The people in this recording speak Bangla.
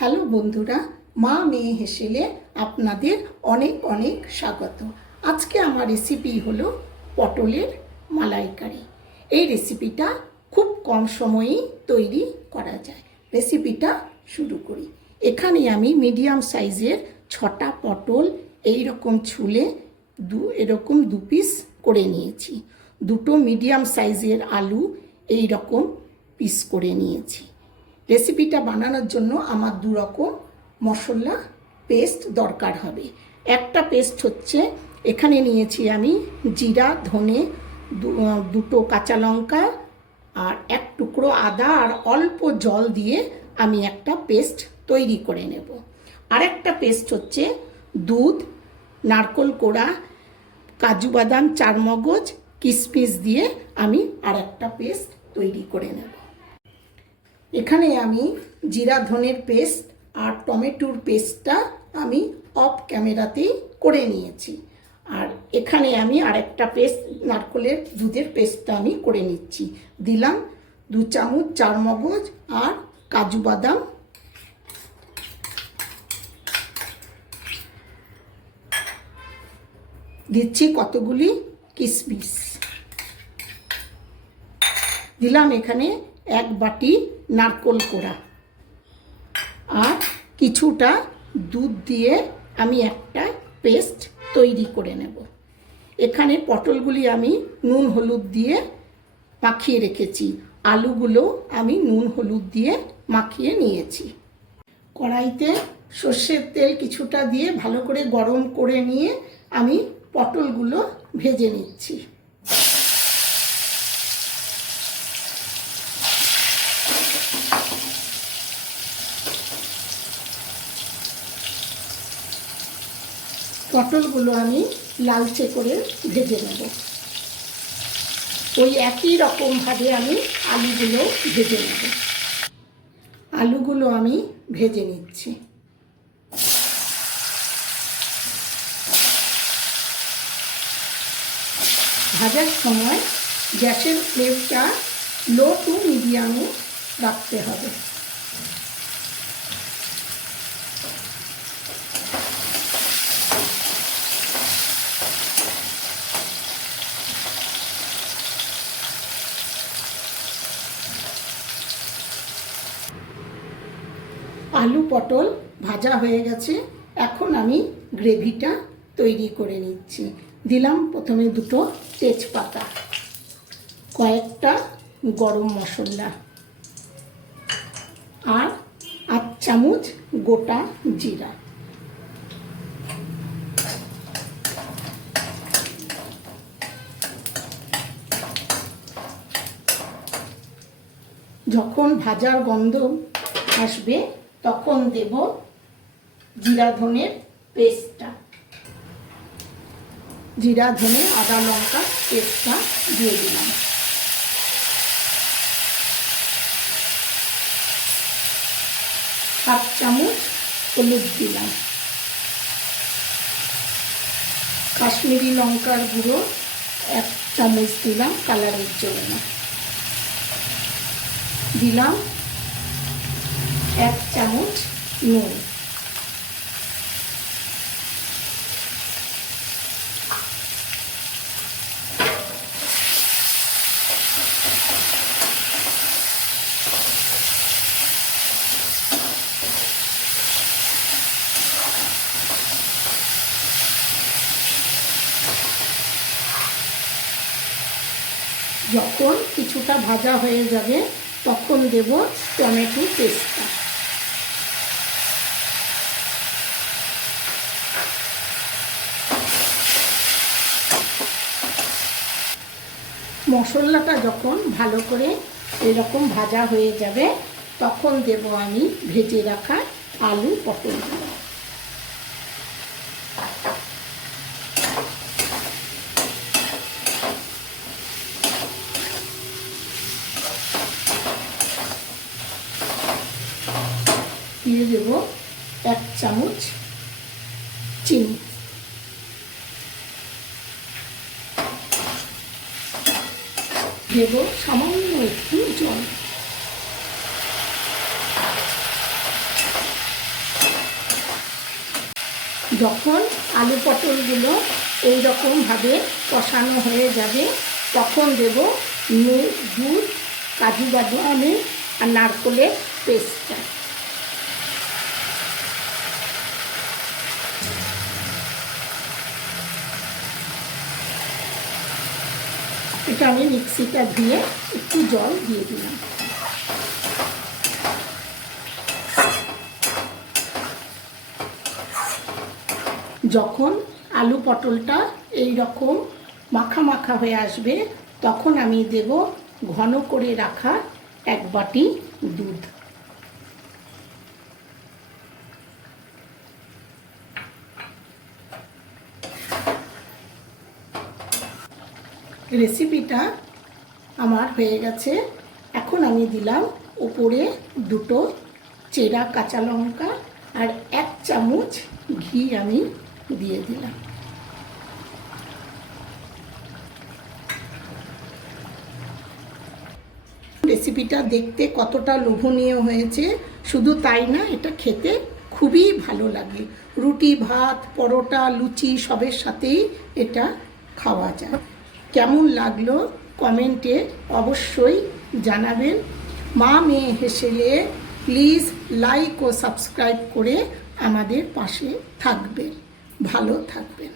হ্যালো বন্ধুরা, মা মেয়ে হেসেলে আপনাদের অনেক অনেক স্বাগত। আজকে আমার রেসিপি হলো পটলের মালাইকারি। এই রেসিপিটা খুব কম সময়েই তৈরি করা যায়। রেসিপিটা শুরু করি। এখানে আমি মিডিয়াম সাইজের 6টা পটল এই রকম ছুলে এরকম 2 পিস করে নিয়েছি। 2টো মিডিয়াম সাইজের আলু এই রকম পিস করে নিয়েছি। রেসিপিটা বানানোর জন্য আমার 2 রকম মশলা পেস্ট দরকার হবে। একটা পেস্ট হচ্ছে, এখানে নিয়েছি আমি জিরা, ধনে, 2টো কাঁচা লঙ্কা আর 1 টুকরো আদা আর অল্প জল দিয়ে আমি একটা পেস্ট তৈরি করে নেব। আরেকটা পেস্ট হচ্ছে দুধ, নারকেল কোড়া, কাজু বাদাম, চারমগজ, কিশমিশ দিয়ে আমি আরেকটা পেস্ট তৈরি করে নেব। এখানে আমি জিরা ধনের পেস্ট আর টমেটোর পেস্টটা আমি অফ ক্যামেরাতেই করে নিয়েছি। আর এখানে আমি আরেকটা পেস্ট নারকেলের দুধের পেস্টটা আমি করে নিচ্ছি। দিলাম 2 চামচ চারমগজ আর কাজু বাদাম, দিচ্ছি কতগুলি কিশমিশ, দিলাম এখানে 1 বাটি নারকেল কোড়া আর কিছুটা দুধ দিয়ে আমি একটা পেস্ট তৈরি করে নেব। এখানে পটলগুলি আমি নুন হলুদ দিয়ে মাখিয়ে রেখেছি, আলুগুলো আমি নুন হলুদ দিয়ে মাখিয়ে নিয়েছি। কড়াইতে সর্ষের তেল কিছুটা দিয়ে ভালো করে গরম করে নিয়ে আমি পটলগুলো ভেজে নিচ্ছি। পটলগুলো আমি লালচে করে ভেজে নেব। ওই একই রকমভাবে আমি আলুগুলো ভেজে নেব। আলুগুলো আমি ভেজে নিচ্ছি। ভাজার সময় গ্যাসের ফ্লেমটা লো টু মিডিয়ামে রাখতে হবে। আলু পটল ভাজা হয়ে গেছে, এখন আমি গ্রেভিটা তৈরি করে নিচ্ছি। দিলাম প্রথমে 2টো তেজপাতা, কয়েকটা গরম মশলা আর 8 চামচ গোটা জিরা। যখন ভাজার গন্ধ আসবে তখন দেব জিরা ধনের পেস্টটা। জিরা ধনে আদা লঙ্কা পেস্টটা দিয়ে দিলাম। হাফ চামচ হলুদ দিলাম। কাশ্মীরি লঙ্কার গুঁড়ো 1 চামচ দিলাম কালারের জন্য। দিলাম 1 চামচ নুন। যখন কিছুটা ভাজা হয়ে যাবে তখন দেব টমেটো পেস্টটা। মশলাটা যখন ভালো করে এরকম ভাজা হয়ে যাবে তখন দেব আমি ভেজে রাখা আলু পটলগুলো। দিয়ে দেব 1 চামচ চিনি। দেব সামান্য একটু জল। যখন আলু পটলগুলো এই রকমভাবে কষানো হয়ে যাবে তখন দেব দুধ, কাজু বাদামি আর নারকেলের পেস্টটা। এটা আমি মিক্সিটা দিয়ে একটু জল দিয়ে দিলাম। যখন আলু পটলটা এই রকম মাখা মাখা হয়ে আসবে তখন আমি দেব ঘন করে রাখা 1 বাটি দুধ। রেসিপিটা আমার হয়ে গেছে। এখন আমি দিলাম উপরে 2 চেরা কাঁচা লঙ্কা আর 1 চামচ ঘি আমি দিয়ে দিলাম। রেসিপিটা দেখতে কতটা লোভনীয় হয়েছে, শুধু তাই না, এটা খেতে খুবই ভালো লাগে। রুটি, ভাত, পরোটা, লুচি সবের সাথেই এটা খাওয়া যায়। কেমন লাগলো কমেন্টে অবশ্যই জানাবেন। মা মেয়ে হেসেলে প্লিজ লাইক ও সাবস্ক্রাইব করে আমাদের পাশে থাকবেন। ভালো থাকবেন।